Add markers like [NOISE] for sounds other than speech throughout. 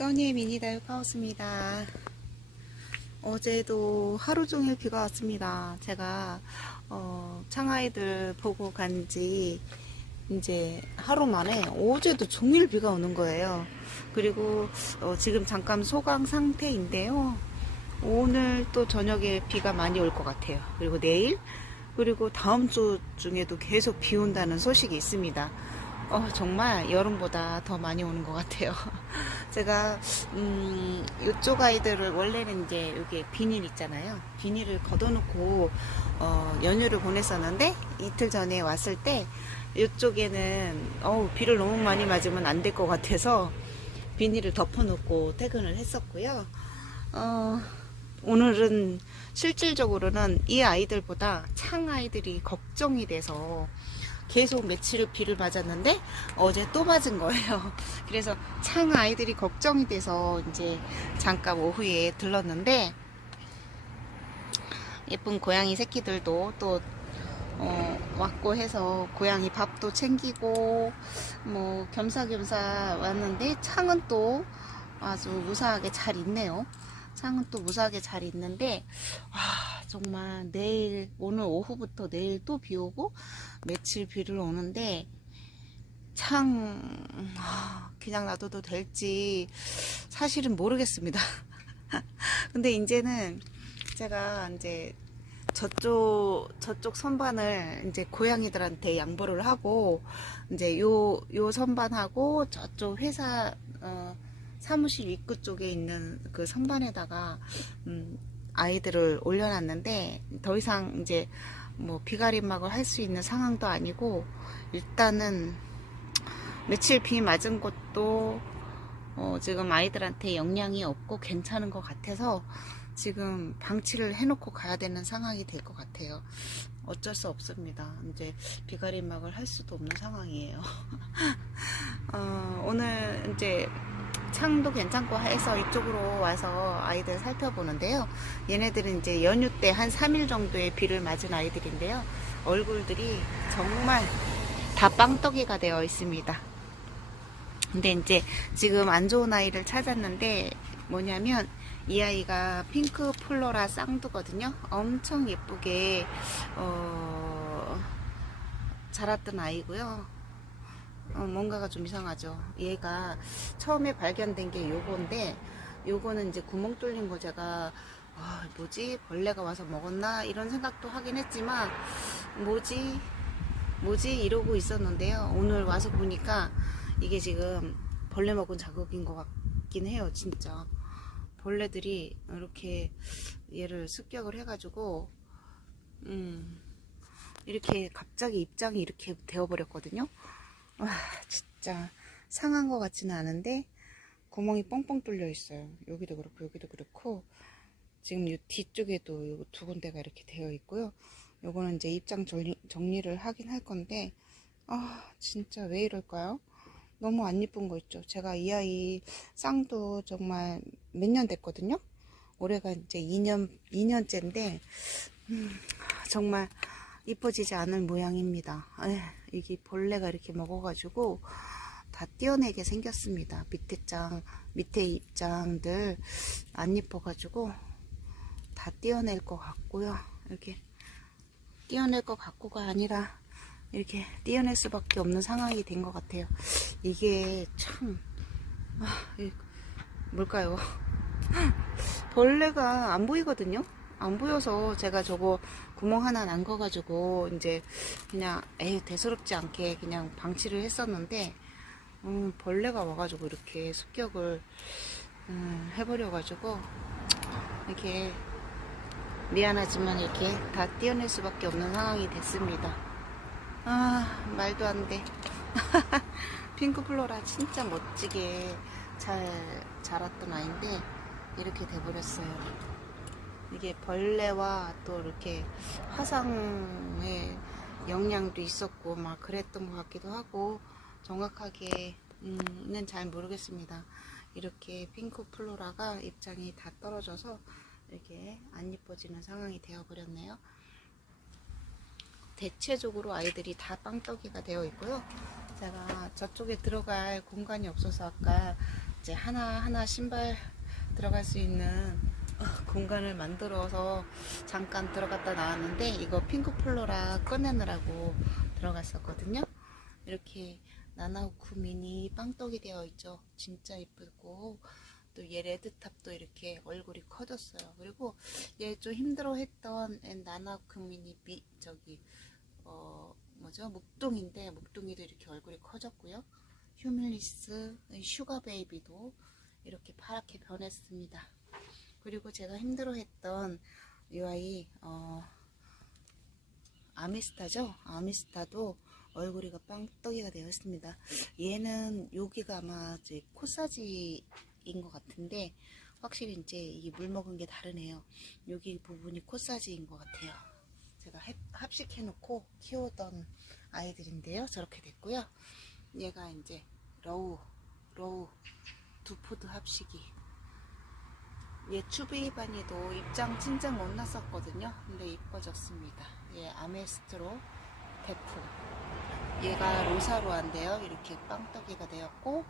써니의 미니다육 하우스입니다. 어제도 하루 종일 비가 왔습니다. 제가 어, 창아이들 보고 간 지 이제 하루 만에 어제도 종일 비가 오는 거예요. 그리고 어, 지금 잠깐 소강 상태인데요. 오늘 또 저녁에 비가 많이 올 것 같아요. 그리고 내일 그리고 다음 주 중에도 계속 비 온다는 소식이 있습니다. 어, 정말 여름보다 더 많이 오는 것 같아요. 제가 음, 이쪽 아이들을 원래는 이제 여기 비닐 있잖아요. 비닐을 걷어놓고 어, 연휴를 보냈었는데 이틀 전에 왔을 때 이쪽에는 어우, 비를 너무 많이 맞으면 안 될 것 같아서 비닐을 덮어놓고 퇴근을 했었고요. 어, 오늘은 실질적으로는 이 아이들보다 창 아이들이 걱정이 돼서 계속 며칠을 비를 맞았는데 어제 또 맞은 거예요. [LAUGHS] 그래서 창 아이들이 걱정이 돼서 이제 잠깐 오후에 들렀는데 예쁜 고양이 새끼들도 또 어, 왔고 해서 고양이 밥도 챙기고 뭐 겸사겸사 왔는데 창은 또 아주 무사하게 잘 있네요. 창은 또 무사하게 잘 있는데 와 정말 내일 오늘 오후부터 내일 또 비 오고 며칠 비를 오는데 창 아, 그냥 놔둬도 될지 사실은 모르겠습니다. [LAUGHS] 근데 이제는 제가 이제 저쪽 저쪽 선반을 이제 고양이들한테 양보를 하고 이제 요 요 선반하고 저쪽 회사 어, 사무실 입구 쪽에 있는 그 선반에다가 음, 아이들을 올려놨는데 더 이상 이제 뭐 비가림막을 할 수 있는 상황도 아니고 일단은 며칠 비 맞은 것도 어, 지금 아이들한테 영향이 없고 괜찮은 것 같아서 지금 방치를 해놓고 가야 되는 상황이 될 것 같아요. 어쩔 수 없습니다. 이제 비가림막을 할 수도 없는 상황이에요. [LAUGHS] 어, 오늘 이제 창도 괜찮고 해서 이쪽으로 와서 아이들 살펴보는데요. 얘네들은 이제 연휴 때 한 3일 정도의 비를 맞은 아이들인데요. 얼굴들이 정말 다 빵떡이가 되어 있습니다. 근데 이제 지금 안 좋은 아이를 찾았는데 뭐냐면 이 아이가 핑크 플로라 쌍두거든요. 엄청 예쁘게 어, 자랐던 아이고요. 어, 뭔가가 좀 이상하죠. 얘가 처음에 발견된 게 요건데 요거는 이제 구멍 뚫린 거 제가 아, 뭐지 벌레가 와서 먹었나 이런 생각도 하긴 했지만 뭐지 뭐지 이러고 있었는데요. 오늘 와서 보니까 이게 지금 벌레 먹은 자국인 것 같긴 해요. 진짜 벌레들이 이렇게 얘를 습격을 해가지고 음 이렇게 갑자기 입장이 이렇게 되어버렸거든요. 와 진짜 상한 것 같지는 않은데 구멍이 뻥뻥 뚫려 있어요. 여기도 그렇고 여기도 그렇고 지금 이 뒤쪽에도 요 두 군데가 이렇게 되어 있고요. 요거는 이제 입장 정리, 정리를 하긴 할 건데 아 진짜 왜 이럴까요? 너무 안 이쁜 거 있죠. 제가 이 아이 쌍도 정말 몇 년 됐거든요. 올해가 이제 2년 2년째인데 음, 정말 이뻐지지 않을 모양입니다. 에휴, 이게 벌레가 이렇게 먹어가지고 다 띄어내게 생겼습니다. 밑에 장 밑에 입장들 안 이뻐가지고 다 띄어낼 것 같고요. 이렇게 띄어낼 것 같고가 아니라 이렇게 띄어낼 수밖에 없는 상황이 된 것 같아요. 이게 참 아, 이- 뭘까요? [LAUGHS] 벌레가 안 보이거든요. 안 보여서 제가 저거 구멍 하나 난 거 가지고 이제 그냥 에이 대수롭지 않게 그냥 방치를 했었는데 음, 벌레가 와가지고 이렇게 습격을 음, 해버려가지고 이렇게 미안하지만 이렇게 다 띄어낼 수밖에 없는 상황이 됐습니다. 아 말도 안 돼. [LAUGHS] 핑크 플로라 진짜 멋지게 잘 자랐던 아이인데 이렇게 돼버렸어요. 이게 벌레와 또 이렇게 화상의 영향도 있었고 막 그랬던 것 같기도 하고 정확하게는 잘 모르겠습니다. 이렇게 핑크 플로라가 입장이 다 떨어져서 이렇게 안 이뻐지는 상황이 되어버렸네요. 대체적으로 아이들이 다 빵떡이가 되어 있고요. 제가 저쪽에 들어갈 공간이 없어서 아까 이제 하나하나 신발 들어갈 수 있는 어, 공간을 만들어서 잠깐 들어갔다 나왔는데 이거 핑크 플로라 꺼내느라고 들어갔었거든요. 이렇게 나나우쿠 미니 빵떡이 되어 있죠. 진짜 이쁘고 또 얘 레드탑도 이렇게 얼굴이 커졌어요. 그리고 얘 좀 힘들어 했던 나나우쿠 미니 비 저기 어 뭐죠 묵둥인데 묵둥이도 이렇게 얼굴이 커졌고요. 휴밀리스 슈가 베이비도 이렇게 파랗게 변했습니다. 그리고 제가 힘들어했던 이 아이 어, 아미스타죠. 아미스타도 얼굴이가 빵떡이가 되었습니다. 얘는 여기가 아마 코사지인 것 같은데 확실히 이제 이물 먹은 게 다르네요. 여기 부분이 코사지인 것 같아요. 제가 합- 합식해놓고 키우던 아이들인데요. 저렇게 됐고요. 얘가 이제 러우, 러우 두 포드 합식이. 얘 추비바니도 입장 진짜 못 났었거든요. 근데 이뻐졌습니다. 얘 아메스트로 대풍. 얘가 로사로한데요. 이렇게 빵떡이가 되었고,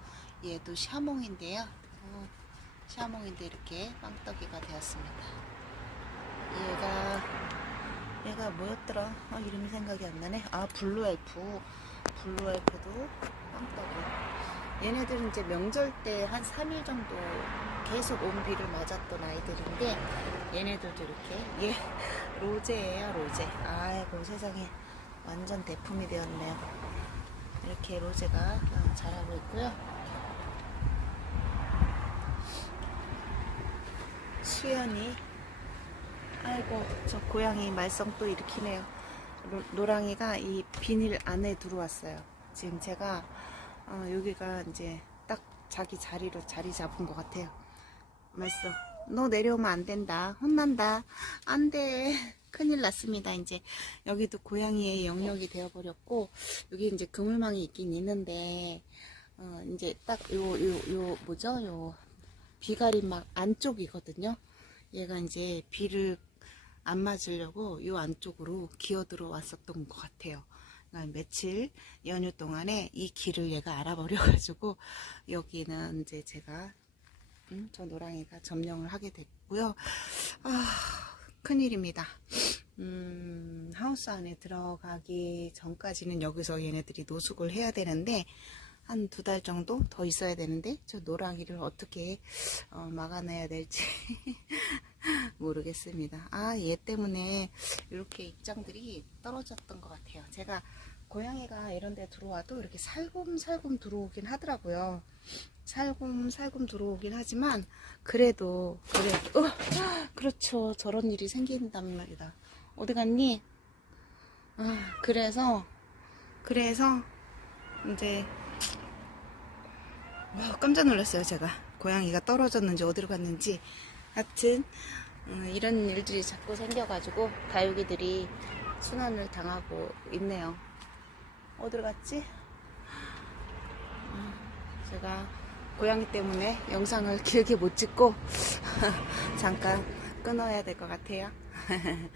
얘도 샤몽인데요. 어, 샤몽인데 이렇게 빵떡이가 되었습니다. 얘가, 얘가 뭐였더라? 아, 이름이 생각이 안 나네. 아, 블루엘프. 블루엘프도 빵떡이. 얘네들은 이제 명절 때 한 3일 정도 계속 온비를 맞았던 아이들인데 얘네들도 이렇게 얘 [LAUGHS] 로제예요 로제. 아이고 세상에. 완전 대품이 되었네요. 이렇게 로제가 어, 자라고 있고요. 수연이 아이고 저 고양이 말썽 또 일으키네요. 노, 노랑이가 이 비닐 안에 들어왔어요. 지금 제가 어, 여기가 이제 딱 자기 자리로 자리 잡은 것 같아요 말썽 너 내려오면 안 된다. 혼난다. 안돼. [LAUGHS] 큰일 났습니다. 이제 여기도 고양이의 영역이 되어버렸고 여기 이제 그물망이 있긴 있는데 어, 이제 딱요요 요 뭐죠? 요 비가림막 안쪽이거든요. 얘가 이제 비를 안 맞으려고 요 안쪽으로 기어 들어왔었던 것 같아요. 그러니까 며칠 연휴 동안에 이 길을 얘가 알아버려 가지고 여기는 이제 제가 음, 저 노랑이가 점령을 하게 됐고요. 아, 큰일입니다. 음, 하우스 안에 들어가기 전까지는 여기서 얘네들이 노숙을 해야 되는데 한 두 달 정도 더 있어야 되는데 저 노랑이를 어떻게 어, 막아내야 될지 [LAUGHS] 모르겠습니다. 아, 얘 때문에 이렇게 입장들이 떨어졌던 것 같아요. 제가 고양이가 이런 데 들어와도 이렇게 살금살금 들어오긴 하더라고요. 살금살금 들어오긴 하지만 그래도 그래도 어, 그렇죠. 저런 일이 생긴단 말이다. 어디 갔니? 아, 그래서 그래서 이제 와, 깜짝 놀랐어요, 제가. 고양이가 떨어졌는지 어디로 갔는지. 하여튼, 음, 이런 일들이 자꾸 생겨가지고 다육이들이 순환을 당하고 있네요. 어디로 갔지? 음, 제가 고양이 때문에 영상을 길게 못 찍고 [LAUGHS] 잠깐 끊어야 될 것 같아요. [LAUGHS]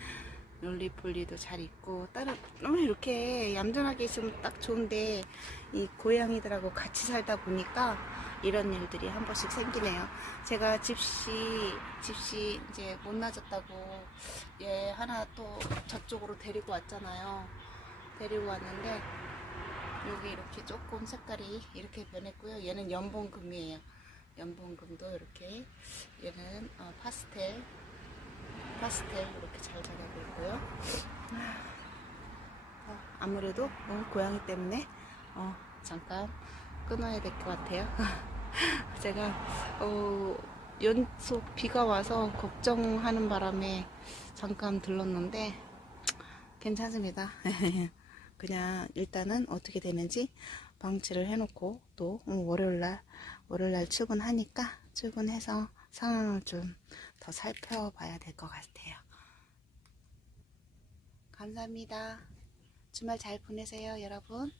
롤리폴리도 잘 있고 다른 너무 이렇게 얌전하게 있으면 딱 좋은데 이 고양이들하고 같이 살다 보니까 이런 일들이 한 번씩 생기네요. 제가 집시 집시 이제 못 나졌다고 얘 하나 또 저쪽으로 데리고 왔잖아요. 데리고 왔는데 여기 이렇게 조금 색깔이 이렇게 변했고요. 얘는 연봉금이에요. 연봉금도 이렇게 얘는 어, 파스텔 파스텔 이렇게 잘 자라고 있고요. 어, 아무래도 어, 고양이 때문에 어, 잠깐 끊어야 될 것 같아요. [LAUGHS] 제가 어, 연속 비가 와서 걱정하는 바람에 잠깐 들렀는데 괜찮습니다. [LAUGHS] 그냥 일단은 어떻게 되는지 방치를 해놓고 또 월요일날 월요일날 출근하니까 출근해서 상황을 좀 더 살펴봐야 될 것 같아요. 감사합니다. 주말 잘 보내세요, 여러분.